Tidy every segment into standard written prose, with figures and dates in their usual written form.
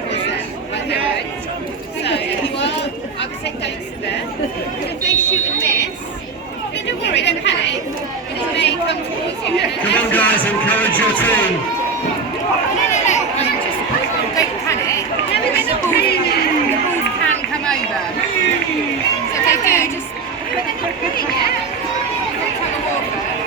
hard was it? So you are, I would say don't there. If they shoot and miss, then don't worry, don't panic. But it may come towards you. Come on guys, encourage your team. No, just don't panic. Never when they're pulling it, the balls can come over. So if they do, just when they're not pulling it, don't tug of war first.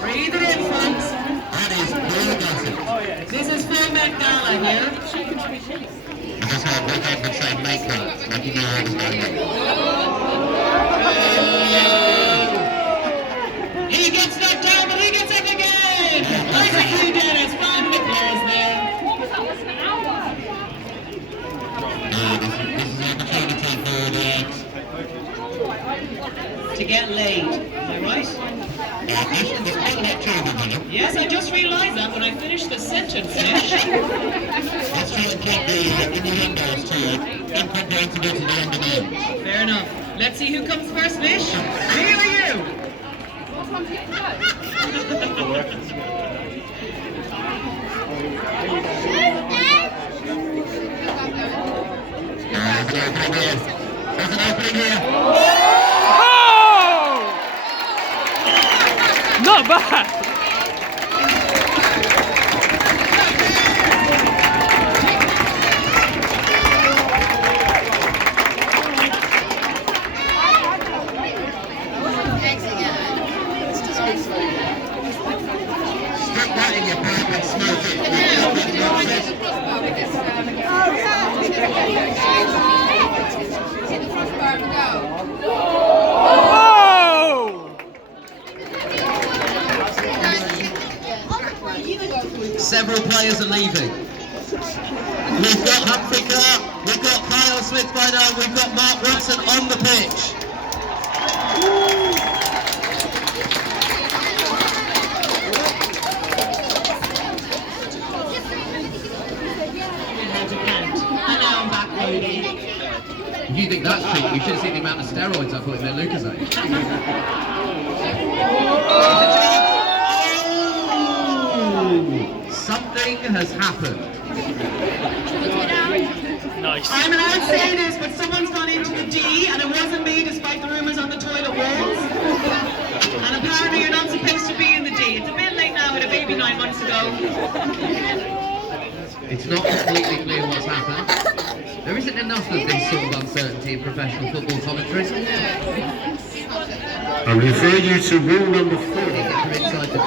Breathe it in, folks. That is gorgeous. This is full Met Gala here. I just had one guy could say makeup. I didn't know what was going on. He gets knocked down, but he gets up again. Nice of you, Dennis. Round of applause there. This is an opportunity for the To get laid. Am I right? there's quite a lot of children. Yes, I just realised that when I finished the sentence, Nish. Let's try and keep the innuendos to incomprehensible to the end of the end. Fair enough. Let's see who comes first, Nish. Me or you? There's an opening here. Oh! Not bad. Stick that in your pipe and smoke it. Oh! Several players are leaving. We've got Humphrey Clark, we've got Kyle Smith by now, we've got Mark Wilson on the pitch. And now I'm back loading. If you think that's cheap, you should have seen the amount of steroids I put in their Lucasade. Something has happened. Nice. I'm allowed to say this, but someone's gone into the D, and it wasn't me, despite the rumours on the toilet walls. And apparently you're not supposed to be in the D. It's a bit late now with a baby 9 months ago. It's not completely clear what's happened. There isn't enough of this sort of uncertainty in professional football commentary. I refer you to rule number 4. From inside the D.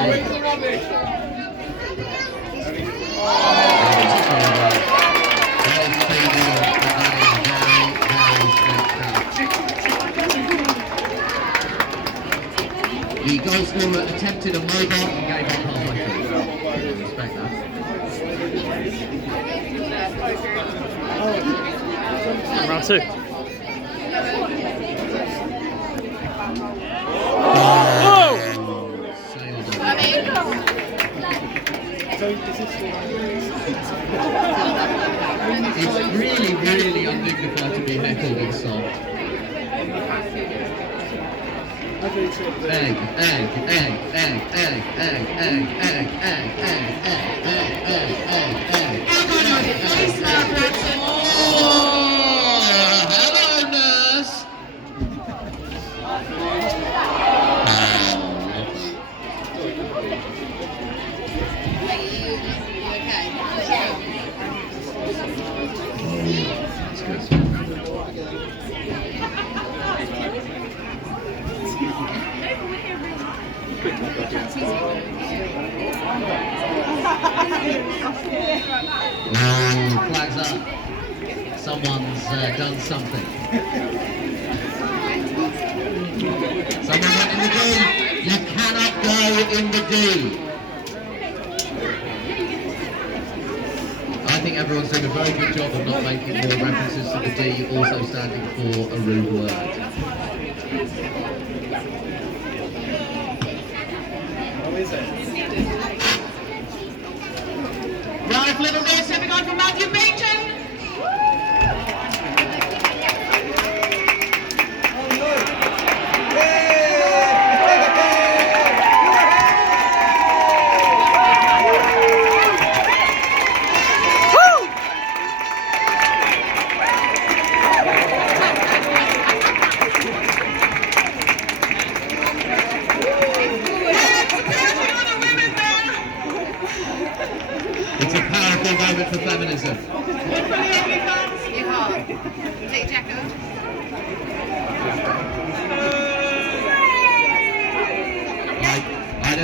The goal scorer attempted a mobile and gave up halfway through. Respect that. Round two. Oh! It's really, really undignified to be heckled and soft. Egg, egg, egg, egg, egg, egg, egg, egg, egg, egg, egg, egg, egg, egg. Oh, hello, nurse. That's good. Flags up. Someone's done something. Someone went in the D. You cannot go in the D. I think everyone's doing a very good job of not making more references to the D, also standing for a rude word. Right, little bit stepping on from Matthew Payton.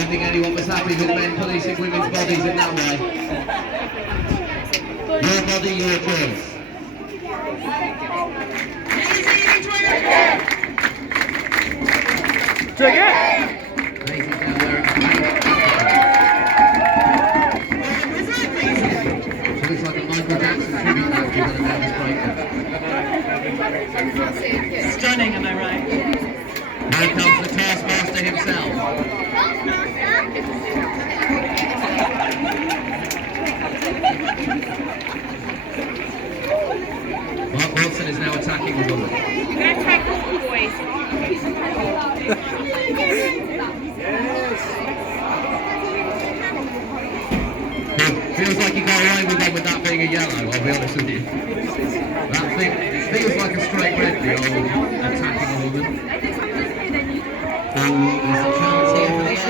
don't think anyone was happy with men policing women's bodies in that way. Your body, your choice. Take it! Ladies now wearing so looks like a Michael Jackson tribute outfit on a nervous breakdown. Stunning, am I right? Here comes the Taskmaster himself. Mark Wilson is now attacking the woman. You're going to attack all the boys. Feels like you got away with that being a yellow, I'll be honest with you. That thing feels like a straight red, the old attacking a woman. There's a chance here for the X.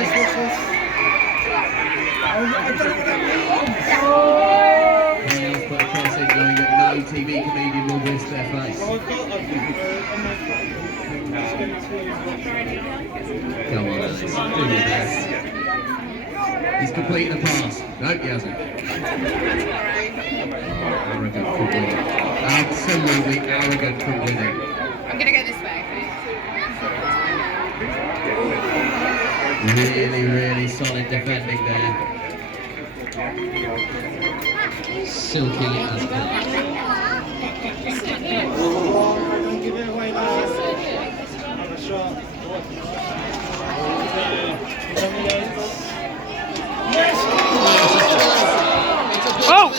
Put a cross in knowing that no TV comedian will risk their face. Come on, Alex, do your best. He's completing the pass. No, he hasn't. Arrogant from winning. Absolutely arrogant from winning. I'm going to go this way. Really, really solid defending there. Silky as can. Oh!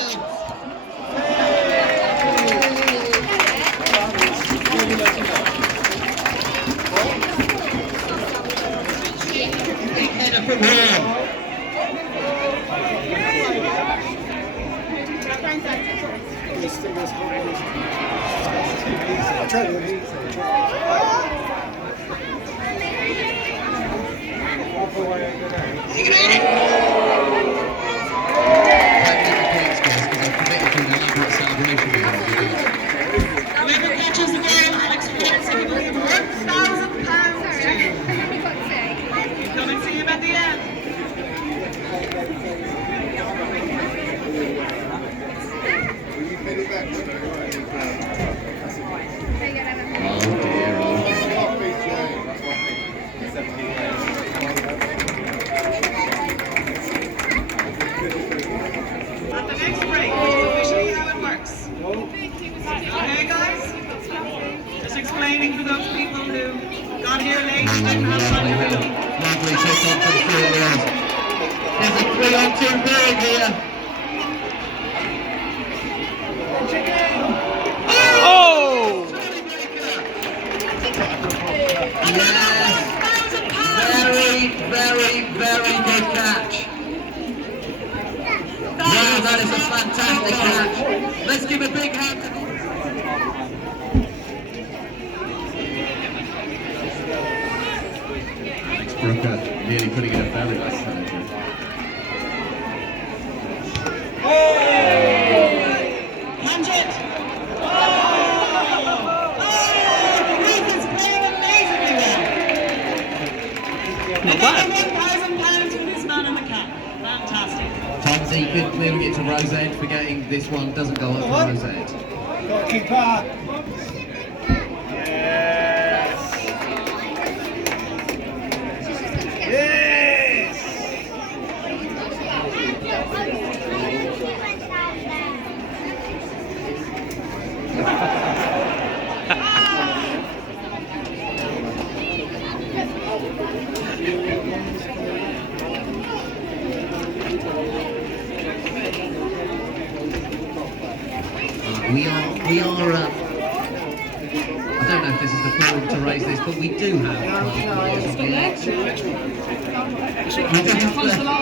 Big header from Horne. Whoever catches the ball, Alex Horne, so we're looking for £1,000. Come and see him at the end. Oh dear, oh dear. At the next break, which is officially how it works. Okay, guys? Just explaining for those people who got here late and didn't have time to read. Lovely shot on for the 3-year-olds. There's a 3-on-2 bird here. Oh! Yes. Very, very, very good catch. Wow, that is a fantastic catch. Let's give a big hand to Alex Brooker nearly putting in a very nice challenge. Punch it! Ruth is playing amazingly well. Not bad. £1,000 for this man in the cap. Fantastic. Tomsy good clearing it to Rosette, forgetting this one doesn't go up for Rosette. Keeper. Yes. We are. I don't know if this is the forum to raise this, but we do have players on the X. We do have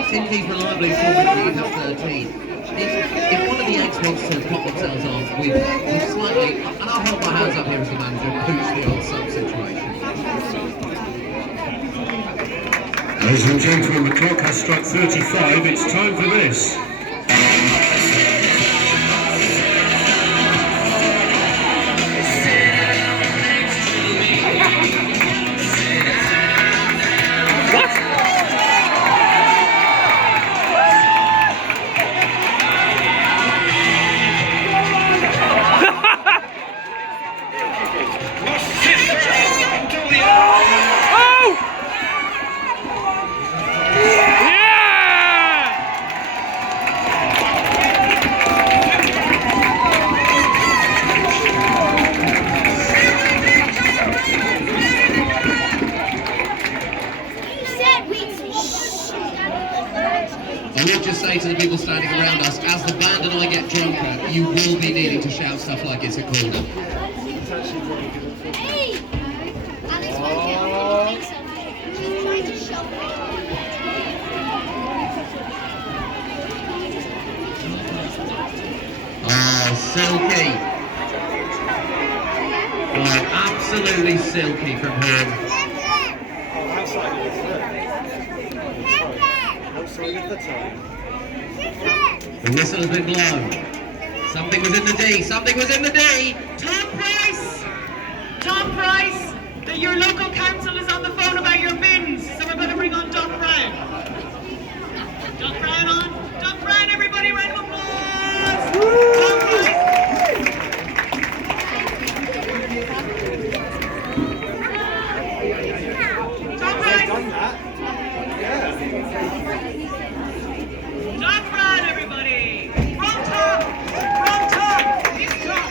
10 keys reliably, fortunately, we have 13. If one of the X wants to pop themselves off, we've slightly, and I'll hold my hands up here as the manager, pooch the old sub situation. Ladies and gentlemen, the clock has struck 35. It's time for this. say to the people standing around us, as the band and I get drunker, you will be needing to shout stuff like it's a corner. Hey! Alex Horne, he's trying to show me. Oh, silky. Oh, absolutely silky from him. The whistle has been blown. Something was in the D. Something was in the D. Tom Price! Tom Price! Your local council is on the phone about your bins, so we're going to bring on Doc Brown. Doc Brown on. Doc Brown, everybody, round of applause! Tom Price! Tom Price! Doc Brown, everybody! Wrong Tom! Wrong Tom! He's Tom!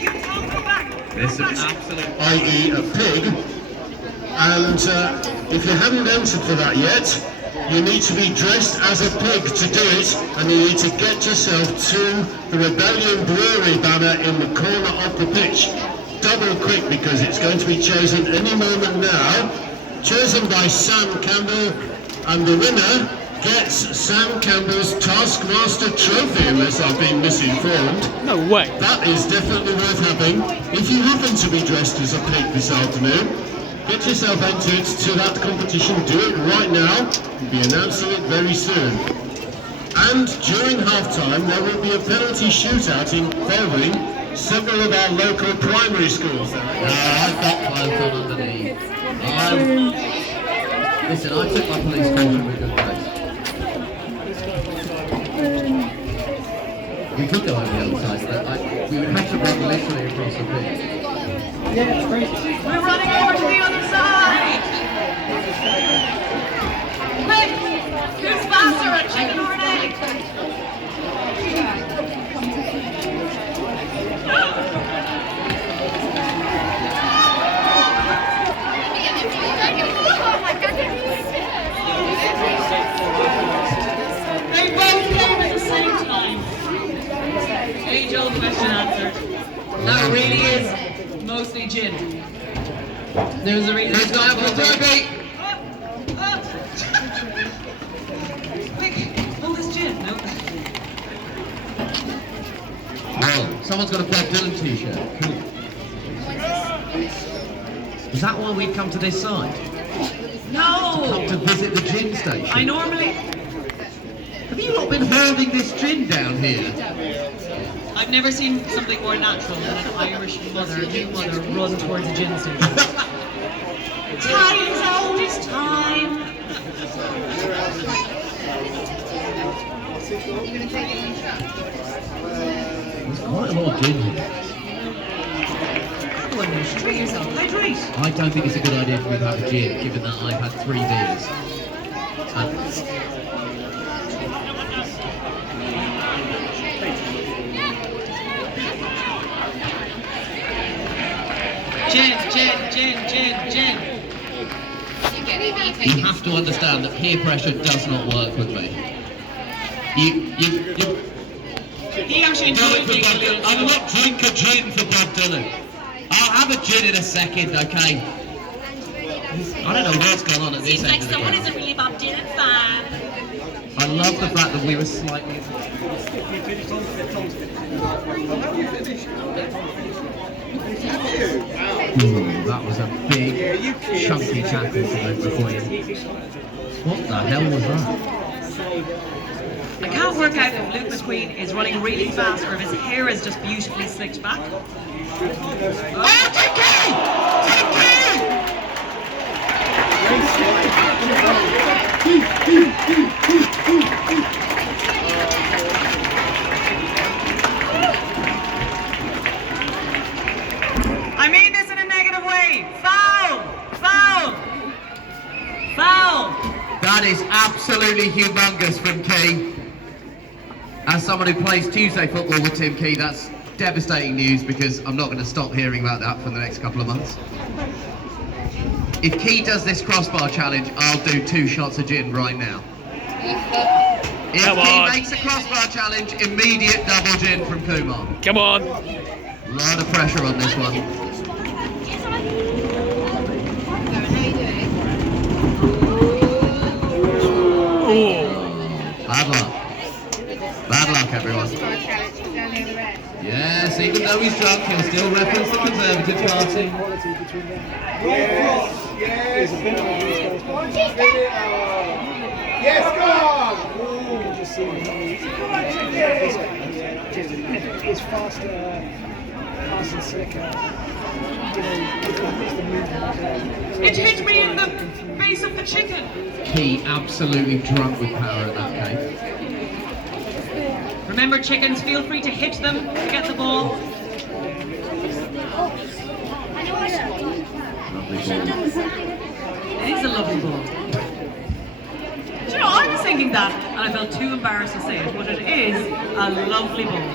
You Tom, go back! This is absolute. i.e. a pig, and if you haven't entered for that yet, you need to be dressed as a pig to do it, and you need to get yourself to the Rebellion Brewery banner in the corner of the pitch. Double quick, because it's going to be chosen any moment now. Chosen by Sam Campbell, and the winner gets Sam Campbell's Taskmaster trophy, unless I've been misinformed. No way. That is definitely worth having. If you happen to be dressed as a pig this afternoon, get yourself entered to that competition. Do it right now. We'll be announcing it very soon. And during half-time, there will be a penalty shootout involving several of our local primary schools. I've got both on underneath. Listen, I took my police caution with a good place. We could go over the other side, but we would have to run literally across the pitch. We're running over to the other side! Quick! Who's faster, a chicken or an egg? They both came at the same time. Age-old question answered. That really is mostly gin. There's a reason. Let's go out for the derby! Quick, hold this gin. No. Well, someone's got a Bob Dylan t-shirt. Cool. Was that why we'd come to this side? No! Come to visit the gin station? I normally... Have you not been herding this gin down here? I've never seen something more natural than an Irish mother, new mother, run towards a gin station. Time is old as time. There's quite a lot of gin here. Go on, Nish, treat yourself. Hydrate. I don't think it's a good idea for me to have a gin, given that I've had 3 beers. Gin. You have to understand that peer pressure does not work with me. You He actually do it enjoys for being Bob a Dylan. little... I will not drink a gin for Bob Dylan. I'll have a gin in a second, okay? I don't know what's going on at this end of the ground. isn't really Bob Dylan fan. I love the fact that we were slightly... Ooh, that was a big, chunky tackle from over before you. What the hell was that? I can't work out if Luke McQueen is running really fast or if his hair is just beautifully slicked back. I mean this in a negative way. Foul! That is absolutely humongous from Key. As someone who plays Tuesday football with Tim Key, that's devastating news because I'm not going to stop hearing about that for the next couple of months. If Key does this crossbar challenge, I'll do 2 shots of gin right now. If Come he on. makes a crossbar challenge, immediate double gin from Kumar. Come on. A lot of pressure on this one. Oh. Bad luck. Bad luck, everyone. Yes, even though he's drunk, he'll still reference the Conservative Party. Yes. Yes, go on. It's faster and slicker. It hit me in the base of the chicken. He absolutely drunk with power in that case. Remember, chickens, feel free to hit them to get the ball. It is a lovely ball. Do you know, I was thinking that, and I felt too embarrassed to say it, but it is a lovely ball.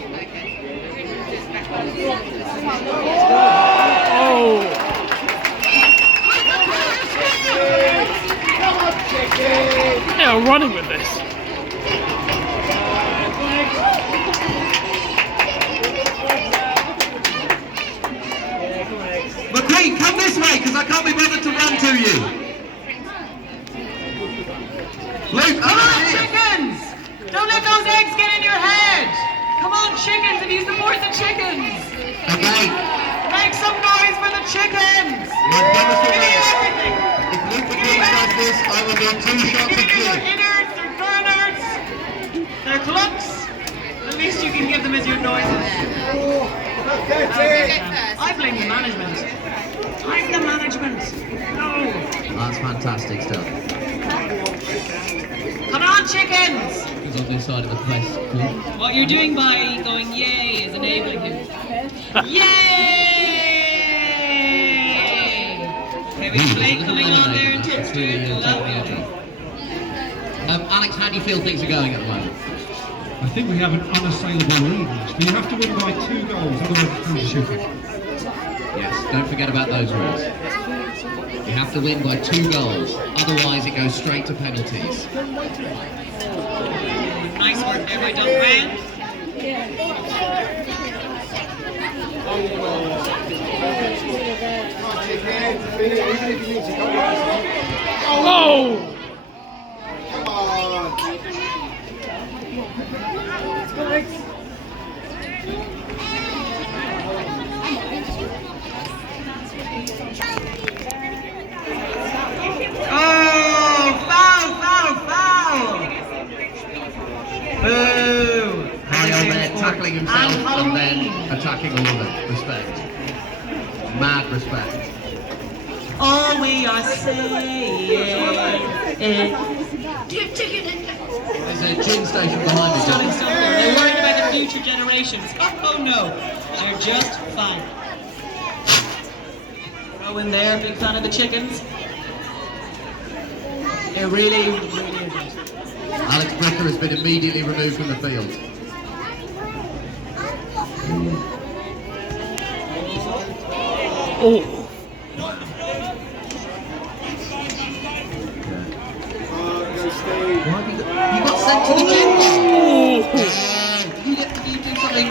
Oh. Yeah, I'm running with this. McQueen, come this way, because I can't be bothered to run to you. Luke, Come on, chickens! Don't let those eggs get in your head! Come on, chickens, if you support the chickens! Okay. Make some noise for the chickens! My promise Give is me this. everything! If Luke McQueen does this, I will do 2 shots Give of me their gin. innards, their gurnards, their clucks. The least you can give them is your noises. I blame the management. I'm the management. No. That's fantastic stuff. Come on, chickens! He's on this side of the press. What you're doing by going yay is enabling him. Yay! Heavy plate coming on there in Tipster. Lovely. Alex, how do you feel things are going at the moment? I think we have an unassailable lead, but you have to win by 2 goals, otherwise it's time to shoot it. Yes, don't forget about those rules. You have to win by 2 goals, otherwise it goes straight to penalties. Nice work there by Duncan. Oh. Oh, foul, foul, foul! Boo! High on there, tackling himself and then attacking a woman. Respect. Mad respect. All we are saying is... There's a gin station behind me. Stunning stuff there. They're worried about the future generations. Oh no, they're just fine. Throw in there, big fan of the chickens. They're really good. Alex Bricker has been immediately removed from the field. Oh. You got sent to the gym bar. Oh. Did you do something?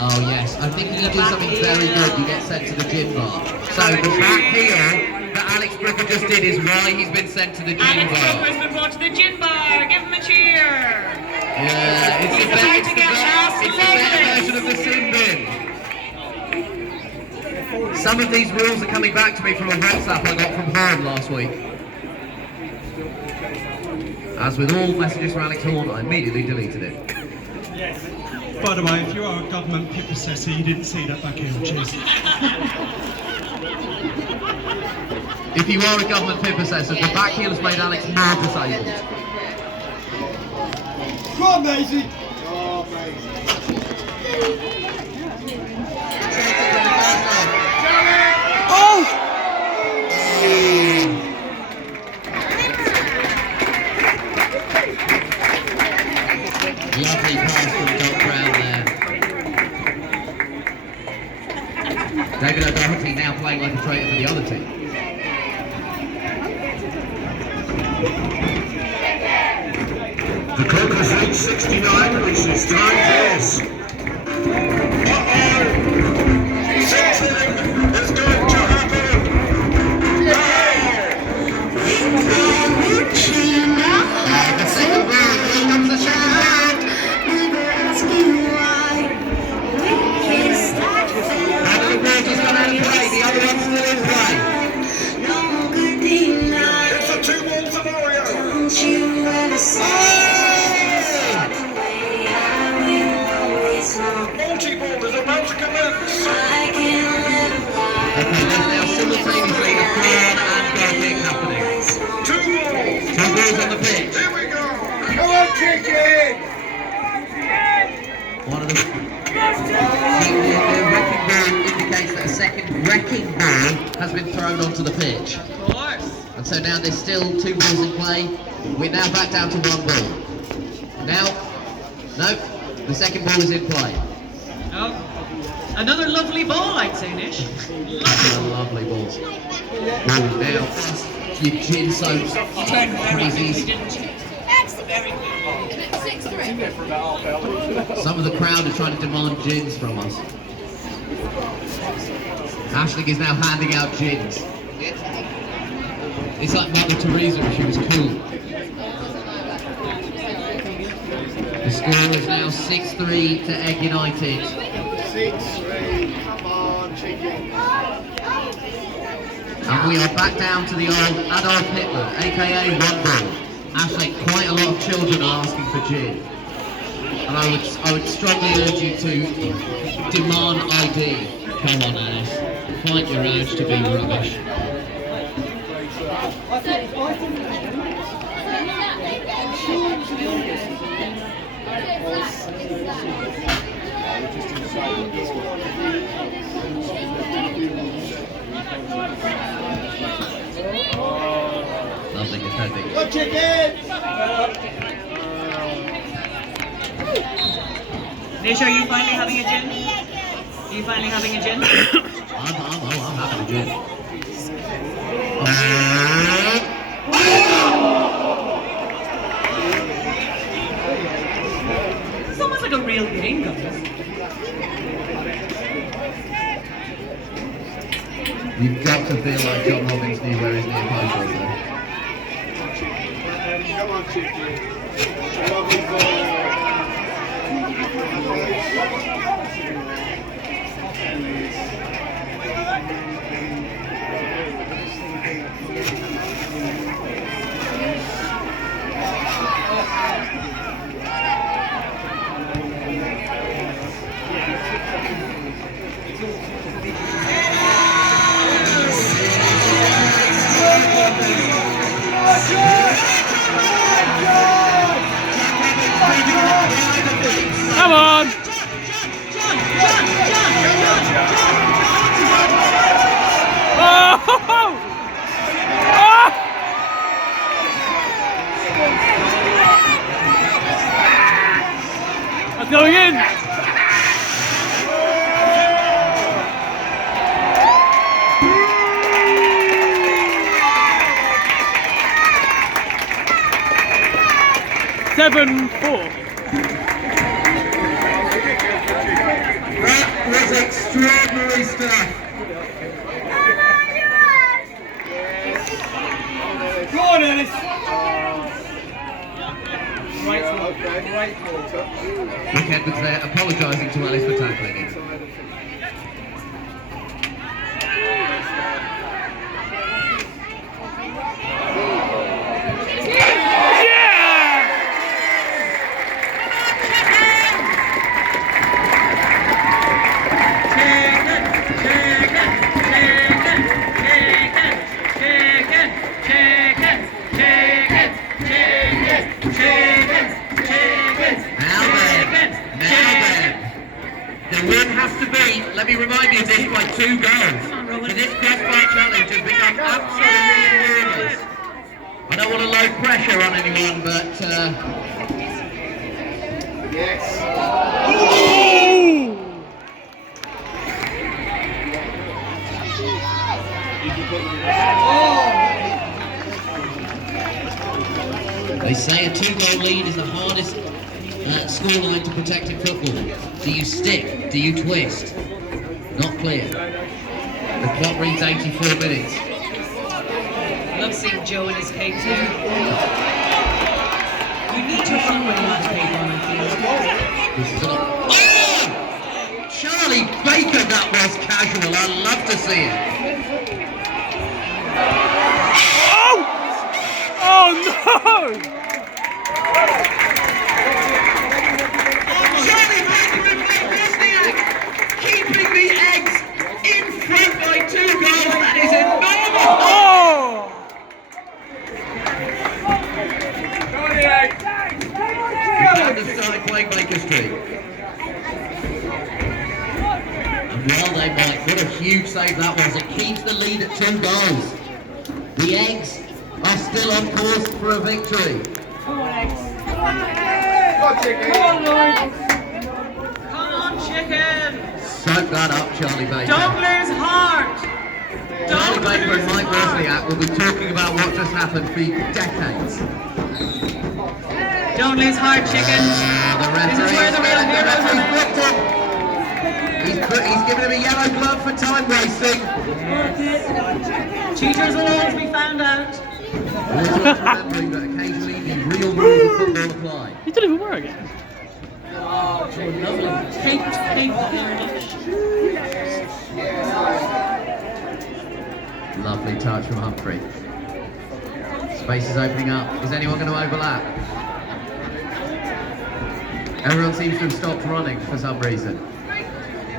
Oh yes, I think if you do something very good, you get sent to the gym bar. So the back heel that Alex Bricker just did is why he's been sent to the gym Alex bar. Brooker's been brought to the gin bar. Give him a cheer. Yeah, it's He's the about best, to get version of the sin bin. Some of these rules are coming back to me from a WhatsApp I got from Horne last week. As with all messages from Alex Horne, I immediately deleted it. By the way, if you are a government pip assessor, you didn't see that back here, cheers. If you are a government pip assessor, the back heel has made Alex more disabled. Come on, Maisie! Oh, Oh. Lovely pass from Doc Brown there. David O'Doherty now playing like a traitor for the other team. The clock has reached 69, which is time for this. Something is going to happen. The second round, here comes the second round. One of the balls has gone out of play, the other one's still in play. It's a two-ball scenario. Multi-ball is about to commence. Okay, there's now simultaneously the crowd and goal happening. Two balls. Two balls on the pitch. Here we go. Come on, chicken! One of the wrecking ball indicates that a second wrecking ball has been thrown onto the pitch. Of course. And so now there's still two balls in play. We're now back down to one ball. Now, no, the second ball is in play. No. Another lovely ball, I'd say, Nish. Lovely balls. Now, you gin soaked crazies. Some of the crowd are trying to demand gins from us. Aisling is now handing out gins. It's like Mother Teresa when she was cool. The score is now 6-3 to Egg United. 6-3, come on, chicken. And we are back down to the old Adolf Hitler, aka one ball. Aisling, quite a lot of children are asking for gin. And I would strongly urge you to demand ID. Come on, Alice. Fight your urge to be rubbish. Lovely defending. Go, chicken! Nish, are you finally having a gin? Are you finally having a gin? I'm having a gin. It's almost like a real game, guys. You've got to feel like John Robbins knew where his near post was there. Come on, chicken. Lovely ball. Come on! Oh! Oh! That's going in! That was extraordinary stuff. Go on, Alice. Right quarter. Rick Edwards there apologising to Alice for tackling him. Let me remind you of this by 2 goals. So this crossbar challenge has become absolutely enormous. I don't want to load pressure on anyone, but Yes. They say a 2-goal lead is the hardest scoreline to protect in football. Do you stick? Do you twist? Not clear. The clock reads 84 minutes. I love seeing Joe in his cape too. You need to run with that cape on, I feel. This is an... Oh! Charlie Baker, that was casual. I'd love to see it. Oh no! Charlie Baker and Mike Wozniak keeping the eggs in front by 2 goals. That is enormous. Oh! The started playing Baker Street. And well they might. What a huge save that was. It keeps the lead at 2 goals. The eggs are still on course for a victory. Come on, chicken. Soak that up, Charlie Baker. Don't lose heart. Charlie Baker and Mike Wozniak will be talking about what just happened for decades. Don't lose heart, chicken. The referee, This is where the real heroes are made. He's given him a yellow glove for time wasting. Cheaters will always be found out. Always worth remembering that occasionally the real rules of football apply. He didn't even work again. Lovely touch from Humphrey. Space is opening up. Is anyone going to overlap? Everyone seems to have stopped running for some reason.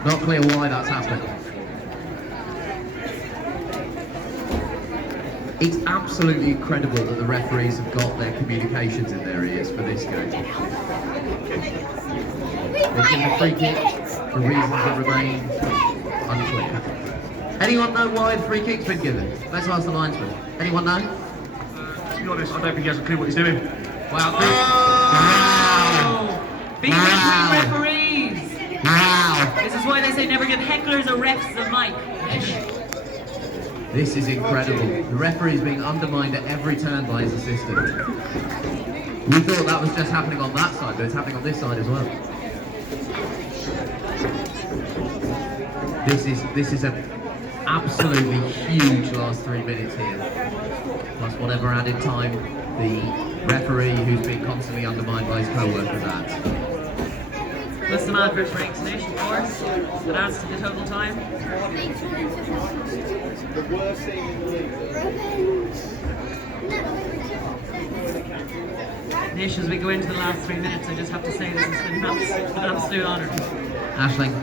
Not clear why that's happened. It's absolutely incredible that the referees have got their communications in their ears for this game. They've given a free kick for reasons that remain unclear. Anyone know why the free kick's been given? Let's ask the linesman. Anyone know? To be honest, I don't think he has a clue what he's doing. Wow. Be referees. Wow. This is why they say never give hecklers or refs a mic. This is incredible. The referee is being undermined at every turn by his assistant. We thought that was just happening on that side, but it's happening on this side as well. This is an absolutely huge last 3 minutes here. Plus whatever added time the referee, who's been constantly undermined by his co-workers, adds. Plus some advert breaks, Nish, of course. That adds to the total time. The worst thing in the league. Nish, as we go into the last 3 minutes, I just have to say this has been an absolute honour. Aisling,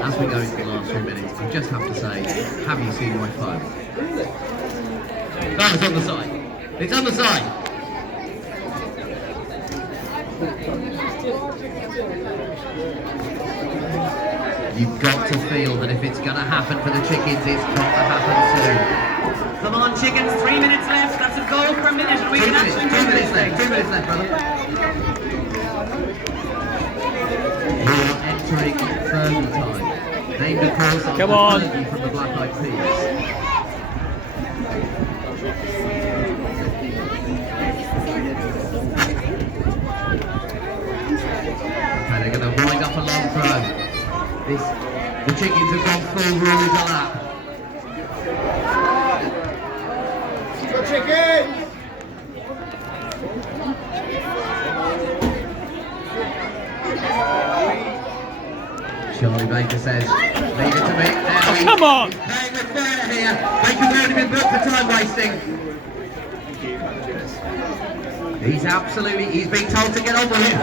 as we go into the last 3 minutes, I just have to say, have you seen my phone? No, it's on the side. It's on the side. You've got to feel that if it's going to happen for the chickens, it's got to happen soon. Come on, chickens, 3 minutes left. That's a goal per minute, and we can actually do this thing. 2 minutes left, brother. We are entering further time. Named because of Come the on. melody from the Black Eyed Peas. Okay, they're going to wind up a long throw. The chickens have gone full rules on that. Go chickens! Charlie Baker says, leave it to me. Oh, come on! He's playing with fire here. Baker's already been booked for time wasting. He's being told to get on with it.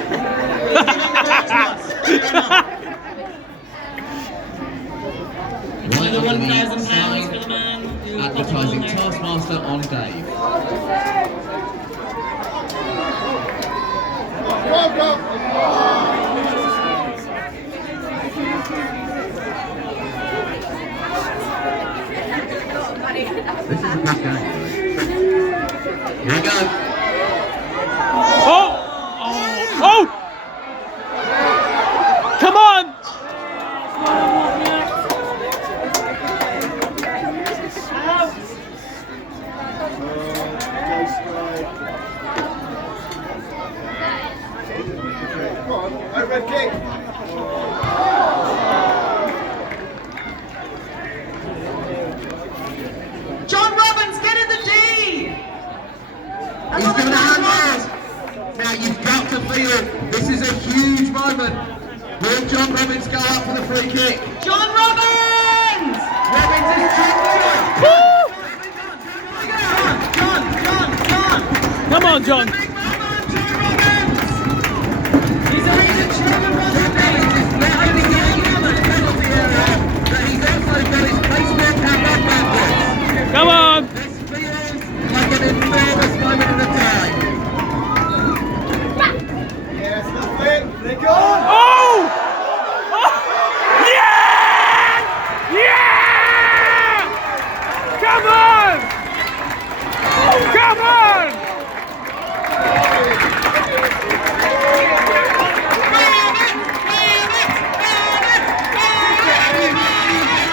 Another Right under the £1,000 sign, for the man who advertising Taskmaster on Dave. This is a good game. Here we go. Oh! Oh! Oh! Come on! free kick. John Robbins! Robbins is top John! Come on, John. Big man, John Robbins! He's a reason Sherman wants to be. Not only getting him in the penalty area, but he's also got his baseball cap up backwards. Come on. This feels like an enormous moment in the time. Yes, that's it. They go. Oh! Yeah! Yeah! Come on! Oh, come on!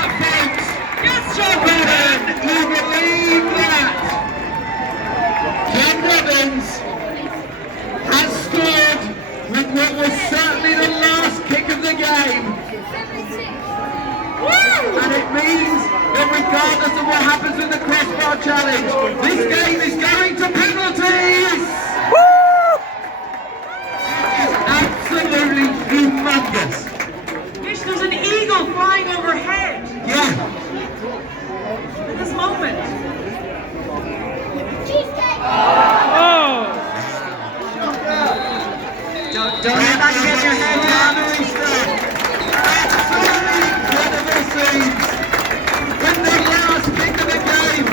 Yes, John Robbins! You believe that? John Robbins has scored with what was certainly the last kick of the game. And it means that regardless of what happens with the crossbar challenge, this game is going to penalties! It's absolutely humongous. Nish, there's an eagle flying overhead Yeah. at this moment. Oh! Don't let that get your head down. Absolutely incredible scenes in the last kick of the game.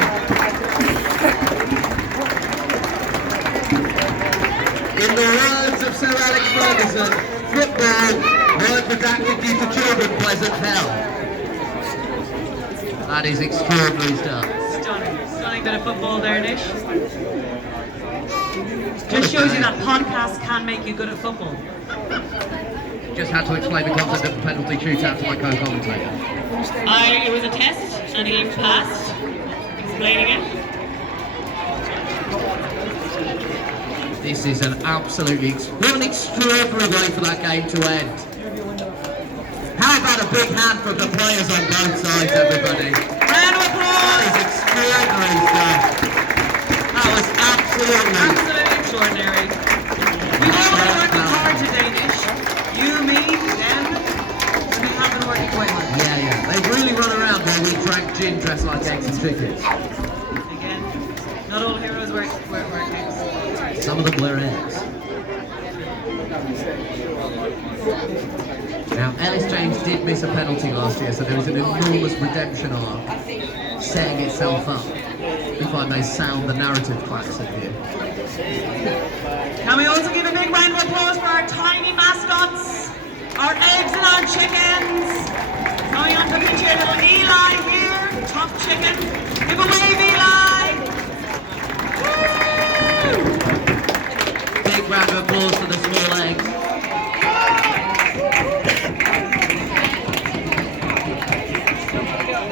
In the words of Sir Alex Ferguson, football, word redacted due to children, pleasant hell. That is extraordinary stuff. Stunning bit of football there, Nish. Just shows you that podcasts can make you good at football. Just had to explain the concept of the penalty shootout to my co-commentator. It was a test, and he passed. Explaining it. This is an absolutely what an extraordinary way for that game to end. How about a big hand from the players on both sides, everybody? Round of applause! That is extraordinary stuff. That was absolutely Extraordinary. We all been working hard today, Nish. You, me, them. We have been working quite hard. yeah. They really run around while we drank gin dressed like eggs and chickens. Again, not all heroes wear eggs. Some of them were eggs. Now, Ellis James did miss a penalty last year, so there was an enormous redemption arc setting itself up. If I may sound the narrative classic here. Can we also give a big round of applause for our tiny mascots, our eggs and our chickens? Going on to pitch here, little Eli here, top chicken. Give a wave, Eli! Woo! Big round of applause for the small eggs.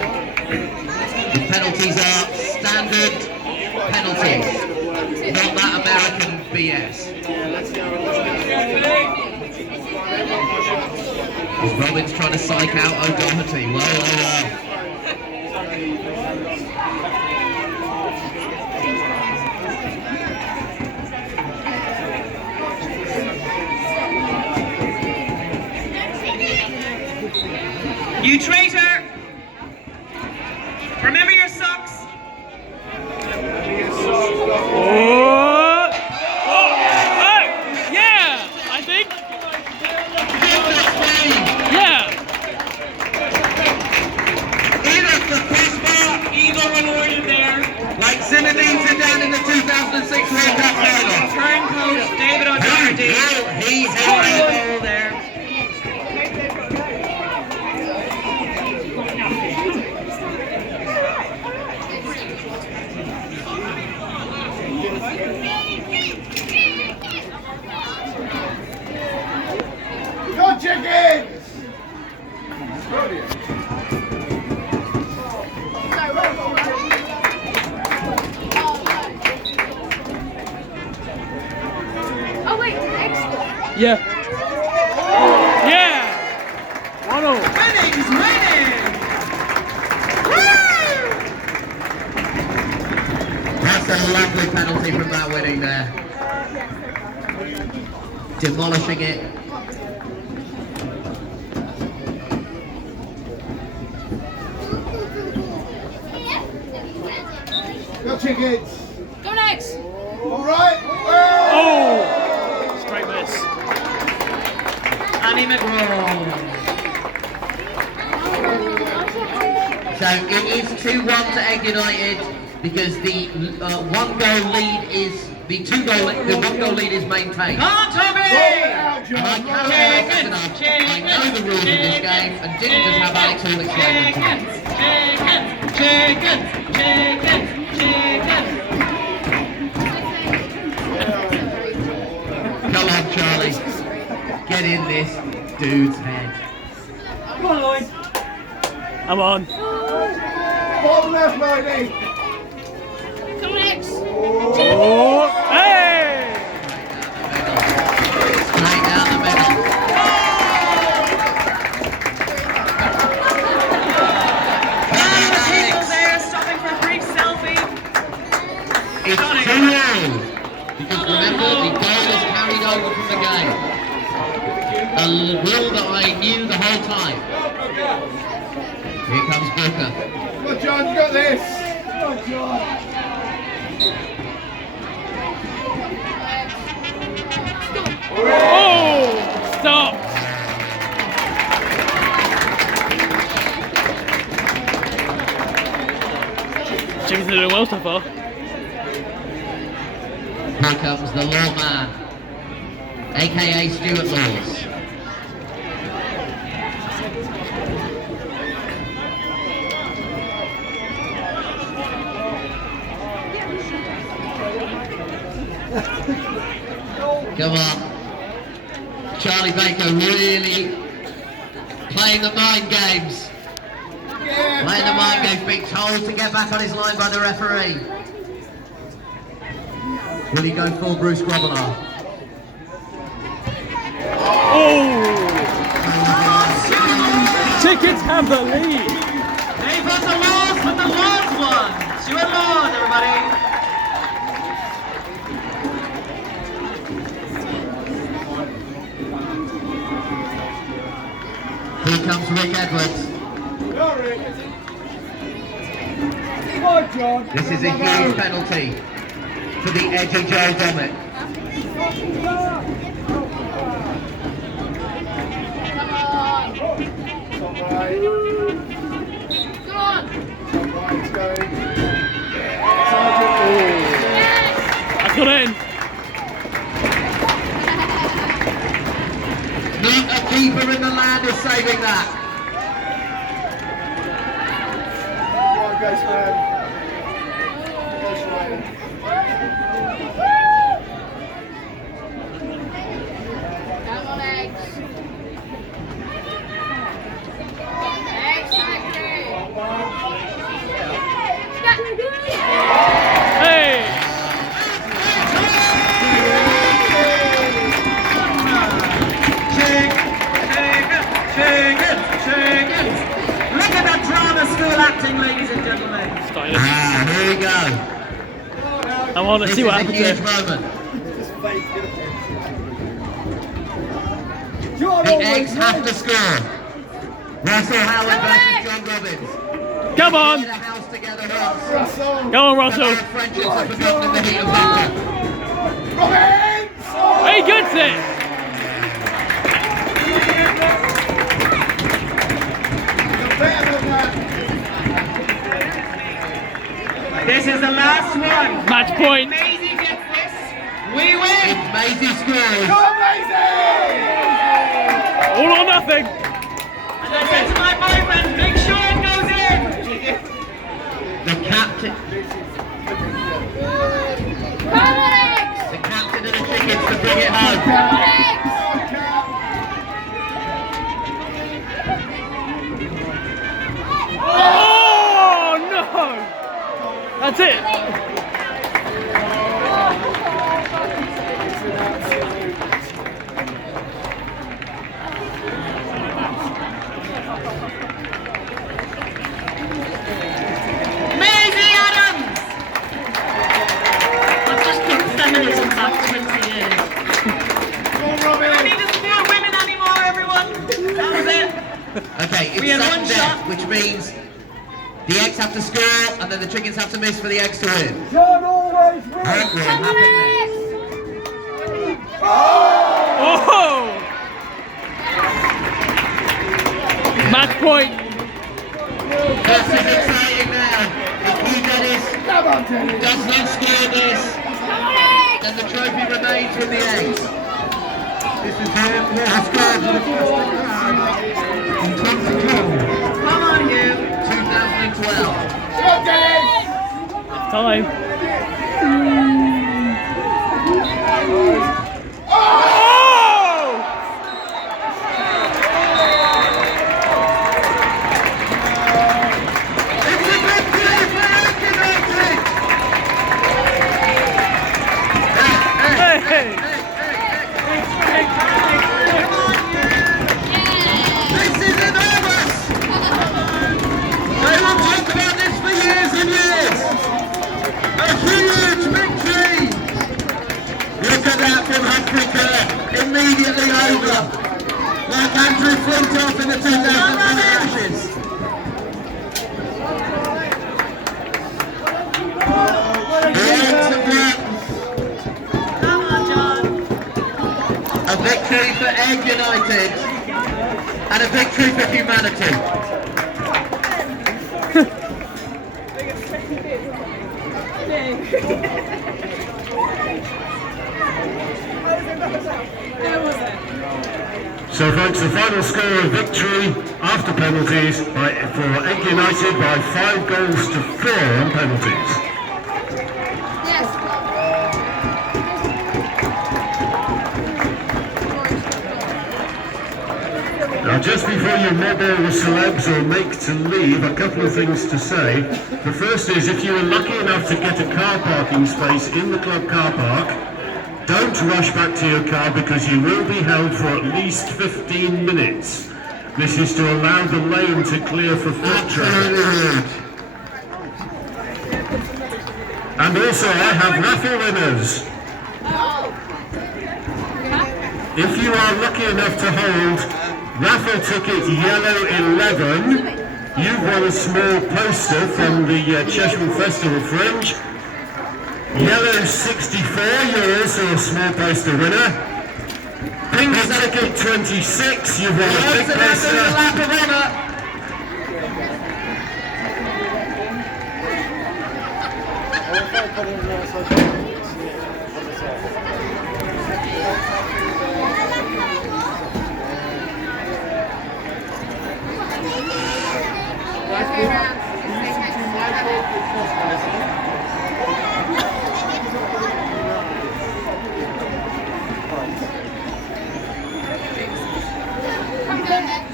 The penalties are standard penalties, not that American BS. Is Robbins trying to psych out O'Doherty? Well. You traitor! Remember your socks. Oh! Oh! Yeah! I think. Yeah! Either the crossbar, Eagle rewarded there. like Zinedine Zidane in the 2006 World Cup final. Turn coach David O'Doherty. He Scored a held goal there. Go chickens! Oh wait, extra. Yeah! Yeah! 1-0. Winning's winning! That's a lovely penalty from that winning there. Demolishing it. chickens. Go next. All right. Oh! Straight miss. Annie McGraw. So it is 2-1 to Egg United because the one goal lead is the one goal lead is maintained. Come on, Toby! And I cannot enough. I know the rules of this game and didn't just have Alex Horne explain them to me. Come on, Charlie. Get in this dude's head. Come on, Lloyd. I'm on. Bottom left, lady. Go next. Oh! Hey! Straight down the middle. People there stopping for a brief selfie. It's 2-0. Because remember, the goal is carried over from the game. A will that I knew the whole time. Here comes Booker. Come on, John, you got this. Come on, John. Oh! Stop! Chickens are doing well so far. Here comes the lawman, aka Stuart Laws. Come on. Charlie Baker really playing the mind games. Playing the mind games, being told to get back on his line by the referee. Will he go full Bruce Grobbelaar? Oh! Chickens have the lead. They put the Laws, but the Laws won. Stuart Laws, everybody. Here comes Rick Edwards. Sorry. Come on, John. This is a huge penalty for the edgy Joe Dommett. Come on. Come on. I got in. Not a keeper in the land is saving that. Come on, go Sven. Go Sven. Come on, eggs. Eggs factory. Hey! Chickens. Look at that drama school acting, ladies and gentlemen. Starting Here we go. I want to This see is what a happens huge here. moment. John, The always Eggs have wins. to score. Russell Howard versus John Robbins. Come on! Get a house together once. Russell. Go on, Russell! Our friendships are forgotten in the heat of battle. Robbins! He gets it! Better than that. This is the last one. Match point! Maisie gets this. We win. It's Maisie scores. Go Maisie! All or nothing! And I said to my boyfriend, make sure it goes in. The captain. Come on, eggs. The captain of the chickens to bring it home. Come on, eggs. Oh no! That's it! Maisie Adams. I've just put feminism back 20 years. Go I Robin! don't need to support women anymore, everyone. That was it. Okay, We it's had sudden one death, shot. which means The eggs have to score, and then the chickens have to miss for the eggs to win. John always wins. What will happen next? Oh! Match point. This is exciting now. If you, Dennis, Come on, Dennis. does not score this, then the trophy remains with the eggs. This is how it was scored for the first time in 2012. Come on, you. 2012. Come on, Dennis. Time. Oh! It's a victory for United! Hey! This is enormous! They will talk about this for years and years! A huge victory! Look at that from Africa, immediately over, like Andrew Flintoff in the 2000 Ashes. The eggs have won. Come on, John. A victory for Egg United and a victory for humanity. So folks, the final score of victory after penalties for Egg United by 5 goals to 4 on penalties. Yes. Now just before you mob all the celebs or make to leave, a couple of things to say. The first is, if you were lucky enough to get a car parking space in the club car park, don't rush back to your car because you will be held for at least 15 minutes. This is to allow the lane to clear for foot traffic. And also I have raffle winners. If you are lucky enough to hold raffle ticket yellow 11, you've won a small poster from the Cheshire Festival Fringe. Yellow 64, you're also a small poster winner. Pink ticket 26, you've won a big poster.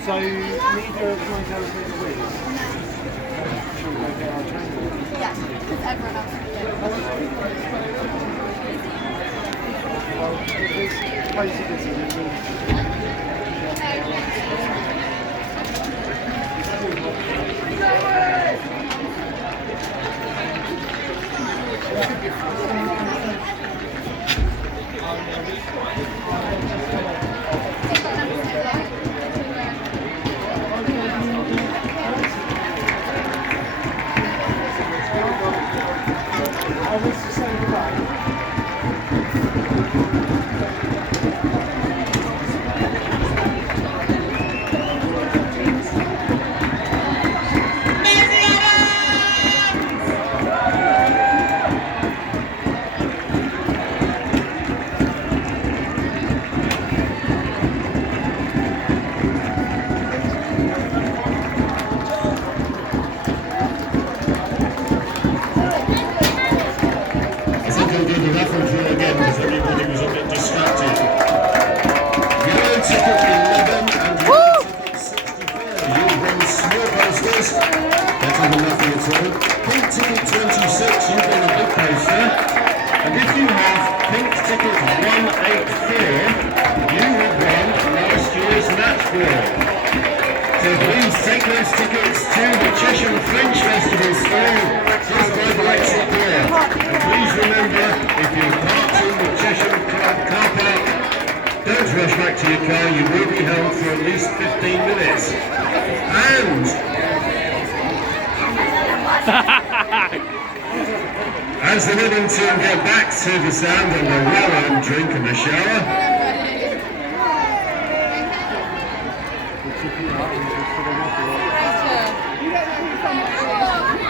So neither of my girls made a win. Yes, because everyone else Well, it's basically rush back to your car, you will be held for at least 15 minutes. And as the women team get back to the stand and a well-earned drink in the shower.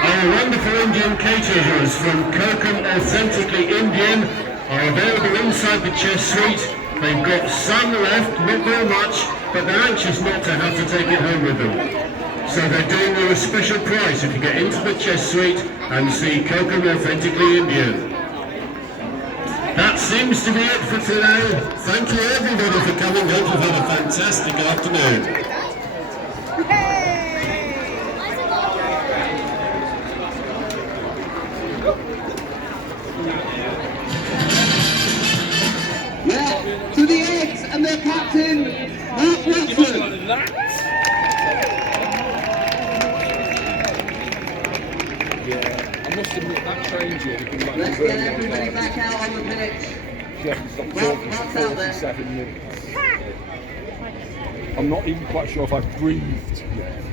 Our wonderful Indian caterers from Kirkham Authentically Indian are available inside the chess suite. They've got some left, not very much, but they're anxious not to have to take it home with them. So they're doing you a special price if you get into the chess suite and see Kirkham Authentically Indian. That seems to be it for today. Thank you everybody for coming. Hope you've had a fantastic afternoon. To the eggs and their captain, Mark Watson. Yeah, I must admit that change here. Let's get everybody back out on the pitch. Mark's out there. 7 minutes. I'm not even quite sure if I've breathed yet.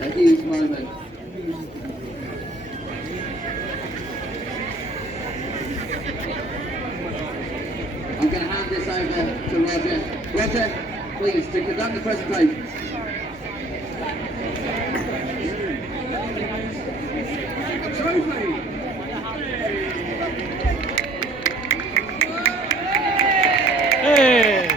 A huge moment. I'm going to hand this over to Roger. Roger, please, to conduct the presentation. Hey!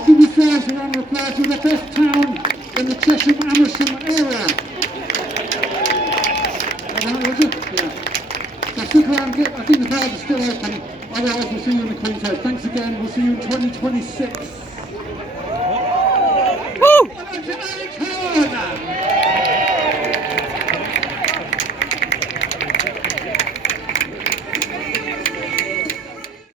To be fair, and I'm referred to the best town in the Cheshire Amersham area. Yeah. So stick around, I think the bars are still open, otherwise we'll see you in the Queen's Head. Thanks again, we'll see you in 2026.